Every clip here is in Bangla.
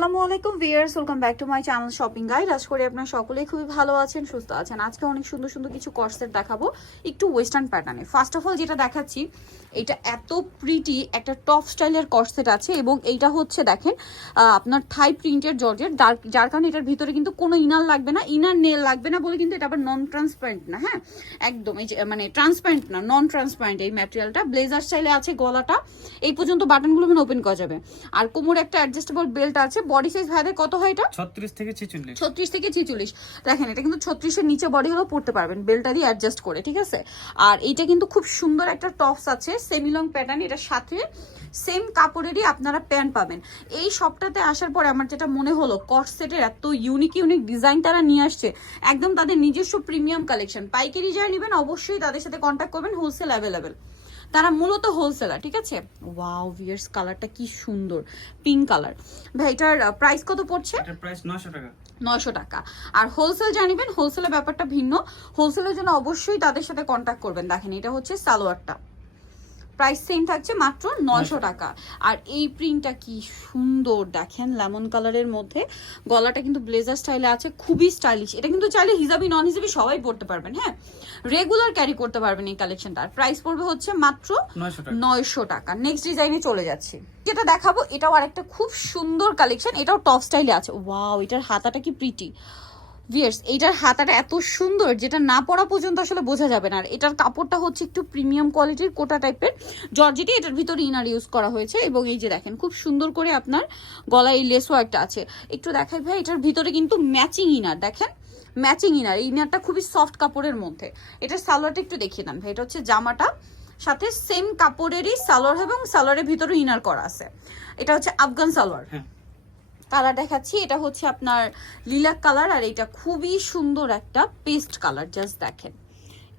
আসসালামু আলাইকুম viewers welcome back to my channel shopping guide. আজ করি আপনারা সকলেই খুবই ভালো আছেন, সুস্থ আছেন। আজকে অনেক সুন্দর সুন্দর কিছু কর্সেট দেখাবো, একটু ওয়েস্টার্ন প্যাটার্নে ফার্স্ট অফ অল যেটা দেখাচ্ছি, এটা এত প্রিটি একটা টপ স্টাইলের কর্সেট আছে এবং এইটা হচ্ছে দেখেন আপনার থাই প্রিন্টের জর্জের যার কারণে এটার ভিতরে কিন্তু কোনো ইনার লাগবে না ইনার নেল লাগবে না বলে কিন্তু এটা আবার নন ট্রান্সপারেন্ট না হ্যাঁ? একদম, এই যে মানে ট্রান্সপারেন্ট না নন ট্রান্সপারেন্ট এই ম্যাটেরিয়ালটা ব্লেজার স্টাইলে আছে গলাটা। এই পর্যন্ত বাটনগুলো মানে ওপেন করা যাবে। আর কোমর একটা অ্যাডজাস্টেবল বেল্ট আছে বডি সাইজ ভাইদের কত হয় এটা? ছত্রিশ থেকে ছেচল্লিশ। ছত্রিশ থেকে ছেচল্লিশ। দেখেন এটা কিন্তু ছত্রিশের নিচে বডি হলেও পড়তে পারবেন বেলটা দিয়ে অ্যাডজাস্ট করে ঠিক আছে? আর এইটা কিন্তু খুব সুন্দর একটা টপস আছে সেমিলং প্যাটার্ন এটার সাথে সেম কাপড়েরই আপনারা প্যান্ট পাবেন। এই সবটাতে আসার পরে আমার যেটা মনে হলো কটসেটের এত ইউনিক ইউনিক ডিজাইন তারা নিয়ে আসছে একদম তাদের নিজস্ব প্রিমিয়াম কালেকশন পাইকারি যারা নেবেন অবশ্যই তাদের সাথে কন্ট্যাক্ট করবেন হোলসেল অ্যাভেলেবেল তারা মূলত হোলসেলার ঠিক আছে? ওয়াও ভিয়ার্স কালারটা কি সুন্দর পিঙ্ক কালার ভাই এটার প্রাইস কত পড়ছে? এটার প্রাইস 900 টাকা। নয়শো টাকা। আর হোলসেল জানিবেন হোলসেলের ব্যাপারটা ভিন্ন। হোলসেলের জন্য অবশ্যই তাদের সাথে কন্ট্যাক্ট করবেন। দেখেন এটা হচ্ছে সালোয়ারটা। প্রাইস সেম থাকছে মাত্র নয়শো টাকা। আর এই প্রিন্টটা কি সুন্দর দেখেন লেমন কালারের মধ্যে। গলাটা কিন্তু ব্লেজার স্টাইলে আছে খুবই স্টাইলিশ এটা কিন্তু চাইলে হিজাবি নন হিজাবি সবাই পড়তে পারবেন হ্যাঁ? রেগুলার ক্যারি করতে পারবেন এই কালেকশনটা আর প্রাইস পড়বে হচ্ছে মাত্র নয়শো টাকা। নেক্সট ডিজাইনে চলে যাচ্ছি। যেটা দেখাবো এটাও আরেকটা খুব সুন্দর কালেকশন এটাও টপ স্টাইলে আছে। ওয়াও এটার হাতাটা কি প্রিটি ভিয়ার্স এইটার হাতাটা এত সুন্দর, যেটা না পরা পর্যন্ত আসলে বোঝা যাবে না। আর এটার কাপড়টা হচ্ছে একটু প্রিমিয়াম কোয়ালিটির কোটা টাইপের জর্জেটি এটার ভিতরে ইনার ইউজ করা হয়েছে এবং এই যে দেখেন, খুব সুন্দর করে আপনার গলায় এই লেস ওয়ার্কটা আছে। একটু দেখাই ভাই, এটার ভিতরে কিন্তু ম্যাচিং ইনার দেখেন? ম্যাচিং ইনার ইনারটা খুবই সফট কাপড়ের মধ্যে। এটার সালোয়ারটা একটু দেখিয়ে দেন ভাই, এটা হচ্ছে জামাটা। সাথে সেম কাপড়েরই সালোয়ার এবং সালোয়ারের ভিতরে ইনার করা আছে। এটা হচ্ছে আফগান সালোয়ার। হ্যাঁ। কালার দেখাচ্ছি। এটা হচ্ছে আপনার লিলাক কালার আর এটা খুবই সুন্দর একটা পেস্ট কালার জাস্ট দেখেন।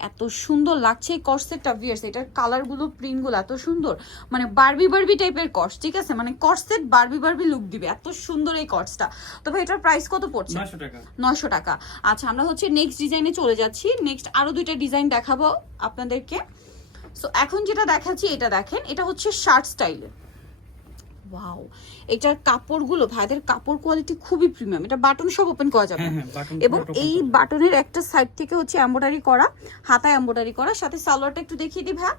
এত সুন্দর লাগছে এই কর্সেটটা ভিয়ার্স এটার কালারগুলো প্রিন্টগুলো এত সুন্দর। মানে বারবি বারবি টাইপের কর্স ঠিক আছে? মানে কর্সেট বারবি বারবি লুক দিবে। এত সুন্দর এই কর্সটা তবে এটার প্রাইস কত পড়ছে? নয়শো টাকা। আচ্ছা আমরা হচ্ছে নেক্সট ডিজাইনে চলে যাচ্ছি। নেক্সট আরও দুইটা ডিজাইন দেখাবো আপনাদেরকে। সো এখন যেটা দেখাচ্ছি এটা দেখেন। এটা হচ্ছে শার্ট স্টাইলের ওয়াও। এটার কাপড়গুলো ভাইদের কাপড় কোয়ালিটি খুবই প্রিমিয়াম এটা বাটন সব ওপেন করা যাবে। হ্যাঁ হ্যাঁ এবং এই বাটনের একটা সাইড থেকে হচ্ছে এম্ব্রয়ডারি করা হাতায় এম্ব্রয়ডারি করা। সাথে সালোয়ারটা একটু দেখিয়ে দিই ভ্যা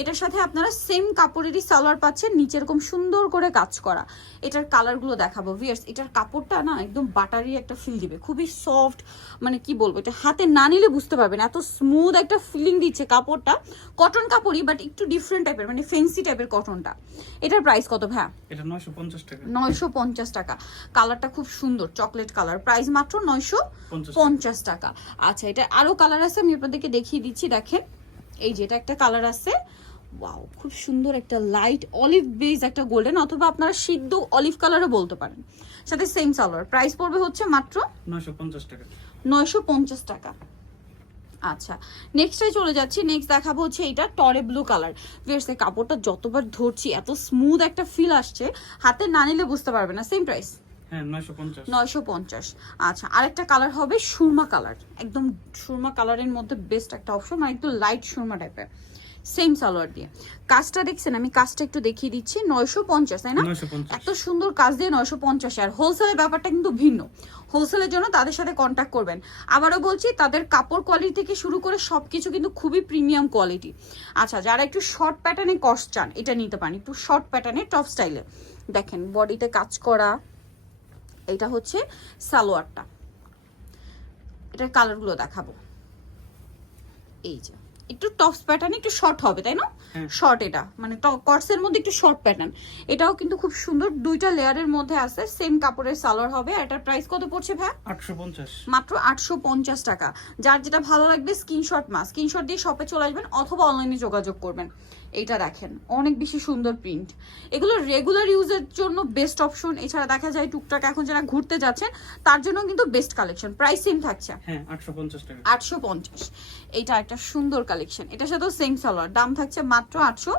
এটার সাথে আপনারা সেম কাপড়েরই সালোয়ার পাচ্ছেন নিচে এরকম সুন্দর করে কাজ করা। এটার কালারগুলো দেখাবো ভিয়ার্স এটার কাপড়টা না একদম বাটারি একটা ফিল দিবে। খুবই সফট মানে কি বলব এটা হাতে না নিলে বুঝতে পারবেন এত স্মুথ একটা ফিলিং দিচ্ছে কাপড়টা। কটন কাপড়ই বাট একটু ডিফারেন্ট টাইপের মানে ফেন্সি টাইপের কটনটা এটার প্রাইস কত ভ্যা এটা নয়শো পঞ্চাশ টাকা। কালারটা খুব সুন্দর চকলেট কালার। প্রাইস মাত্র নয়শো পঞ্চাশ পঞ্চাশ টাকা। আচ্ছা এটা আরও কালার আছে আমি আপনাদেরকে দেখিয়ে দিচ্ছি দেখেন। এই যে এটা একটা কালার আছে। ওয়াও খুব সুন্দর একটা লাইট অলিভ বেজ একটা গোল্ডেন অথবা আপনারা সিদ্ধ অলিভ কালারও বলতে পারেন। সাথে সেম সালোয়ার। প্রাইস পড়বে হচ্ছে মাত্র নয়শো পঞ্চাশ টাকা। নয়শো পঞ্চাশ টাকা। আচ্ছা নেক্সটে চলে যাচ্ছি। নেক্সট দেখাবো হচ্ছে এটা টরে ব্লু কালার ভিয়ার্স এই কাপড়টা যতবার ধরছি এত স্মুথ একটা ফিল আসছে হাতে না নিলে বুঝতে পারবে না। সেম প্রাইস হ্যাঁ নয়শো পঞ্চাশ। নয়শো পঞ্চাশ। আচ্ছা আরেকটা কালার হবে সুরমা কালার একদম সুরমা কালারের মধ্যে বেস্ট একটা অপশন মানে একটু লাইট সুরমা টাইপের সেম সালোয়ার দিয়ে। কাজটা দেখছেন আমি কাজটা একটু দেখিয়ে দিচ্ছি। নয়শো পঞ্চাশ তাই না? এত সুন্দর কাজ দিয়ে নয়শো পঞ্চাশ। আর হোলসেলের ব্যাপারটা কিন্তু ভিন্ন। হোলসেলের জন্য তাদের সাথে কন্ট্যাক্ট করবেন। আবারও বলছি তাদের কাপড় কোয়ালিটি থেকে শুরু করে সবকিছু কিন্তু খুবই প্রিমিয়াম কোয়ালিটি আচ্ছা যারা একটু শর্ট প্যাটার্নে কস্ট চান এটা নিতে পারেন। একটু শর্ট প্যাটার্নে টপ স্টাইলে দেখেন বডিতে কাজ করা এটা হচ্ছে সালোয়ারটা। এটার কালারগুলো দেখাবো। এই যে। একটু টপস প্যাটার্ন একটু শর্ট হবে তাই না? হ্যাঁ। শর্ট এটা। মানে কটসের মধ্যে একটু শর্ট প্যাটার্ন এটাও কিন্তু খুব সুন্দর। দুইটা লেয়ারের মধ্যে আছে। সেম কাপড়ের সালোয়ার হবে। আর এটার প্রাইস কত পড়ছে ভাই? আটশো পঞ্চাশ। মাত্র আটশো পঞ্চাশ টাকা। যার যেটা ভালো লাগবে স্ক্রিনশট মা। স্ক্রিনশট দিয়ে শপে চলে আসবেন অথবা অনলাইনে যোগাযোগ করবেন। এটা দেখেন। অনেক বেশি সুন্দর প্রিন্ট এগুলো রেগুলার ইউজের জন্য বেস্ট অপশন এছাড়া দেখা যায় টুকটাক এখন যারা ঘুরতে যাচ্ছেন তার জন্য কিন্তু বেস্ট কালেকশন প্রাইস সেম থাকছে। হ্যাঁ আটশো পঞ্চাশ টাকা। আটশো পঞ্চাশ। এইটা একটা সুন্দর কালেকশন এটার সাথেও সেম সালোয়ার দাম থাকছে মাত্র আটশো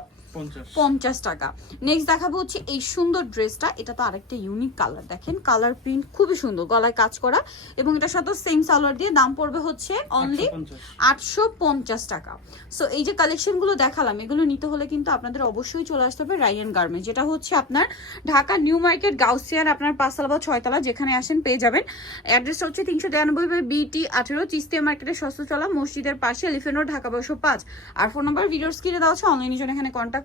পঞ্চাশ। টাকা। নেক্সট দেখাবো হচ্ছে এই সুন্দর ড্রেসটা। এটা তো আরেকটা ইউনিক কালার দেখেন। কালার প্রিন্ট খুবই সুন্দর গলায় কাজ করা। এবং এটার সাথে সেম সালোয়ার দিয়ে দাম পড়বে হচ্ছে অনলি আটশো পঞ্চাশ। টাকা। সো এই যে কালেকশনগুলো দেখালাম এগুলো নিতে হলে কিন্তু আপনাদের অবশ্যই চলে আসতে হবে রায়ান গার্মেন্ট যেটা হচ্ছে আপনার ঢাকা নিউ মার্কেট গাউসিয়ার আপনার পাঁচতলা বা ছয়তলা যেখানে আসেন পেয়ে যাবেন। অ্যাড্রেসটা হচ্ছে তিনশো তিরানব্বই বাই বিটি আঠেরো চিস্তিয়া মার্কেটের সস্তচলা মসজিদের পাশে এলিফেন্ট রোড ঢাকা বারোশো পাঁচ। আর ফোন নাম্বার ভিডিওর স্ক্রিনে দেওয়া আছে অনলাইনে জন্য এখানে কন্ট্যাক্ট